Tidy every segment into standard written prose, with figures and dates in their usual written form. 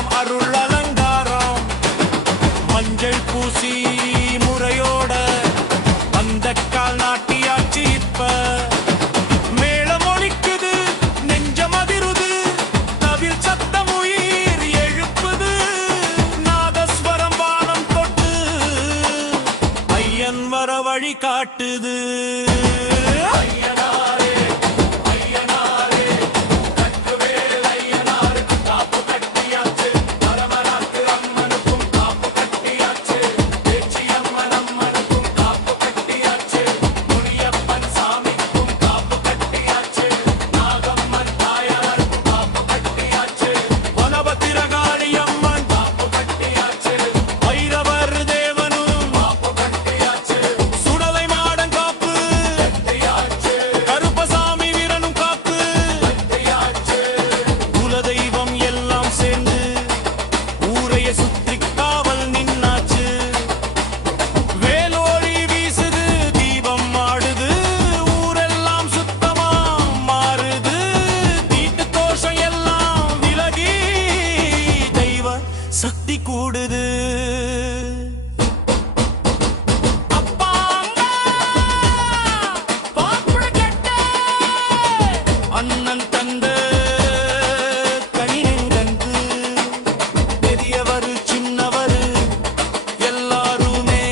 எல்லாம் அருள் அலங்காரம் மஞ்சள் பூசி முறையோட அந்த கால் நாட்டியாச்சு இப்ப மேளம் ஒலிக்குது நெஞ்சம் அதிருது தவில் சத்தம் உயிர் எழுப்புது நாதஸ்வரம் வானம் தொட்டு ஐயன் வர வழி காட்டுது சக்தி கூடுது அண்ணன் தந்த கனிநெஞ்சு பெரியவர் சின்னவர் எல்லாருமே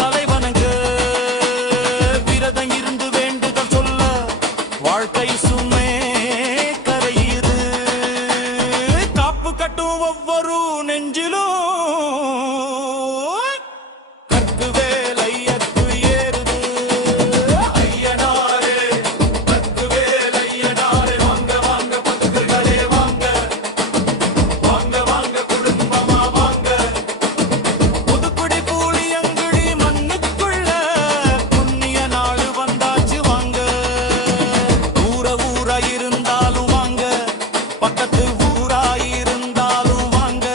தலைவணங்க விரதம் இருந்து வேண்டுதல் சொல்ல வாழ்க்கை சுமே கரையுது காப்பு கட்டும் ஒவ்வொரு நெஞ்சிலும் கற்கு வேலை அத்து ஏறுது ஐயனாரே கற்கு வேலை ஐயனாரே வாங்க வாங்க பத்துகளே வாங்க வாங்க வாங்க குடும்பமா வாங்க புதுக்குடி பூலியங்குடி மண்ணுக்குள்ள புண்ணிய நாள் வந்தாச்சு வாங்க ஊரா இருந்தாலும் வாங்க பக்கத்து ஊராயிருந்தாலும் வாங்க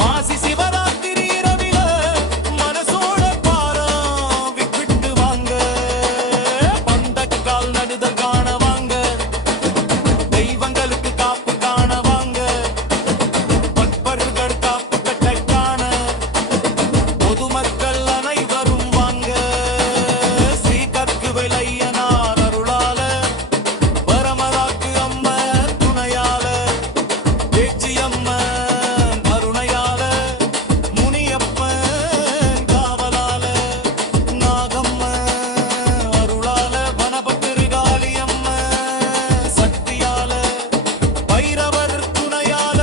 மாசி சிவராத்திரி இரவில மனசோட பாரம் விட்டு வாங்க பந்தக்கால் நடுத காண வாங்க தெய்வங்களுக்கு காப்பு காண வாங்க பற்பர்கள் காப்பு கட்ட காண பொதுமக்கள் அனைவரும் வாங்க ஸ்ரீ கற்குவேல் ஐயனார் அருளால பரமராக்கு அம்மன் துணையால பேச்சியம்மன் கருணையால முனியப்பன் காவலால நாகம்மன் அருளால வனபத்திரிகாளியம்மன் சக்தியால பைரவர் துணையால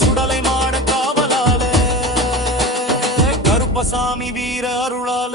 சுடலை மாட காவலால கருப்பசாமி வீர அருளால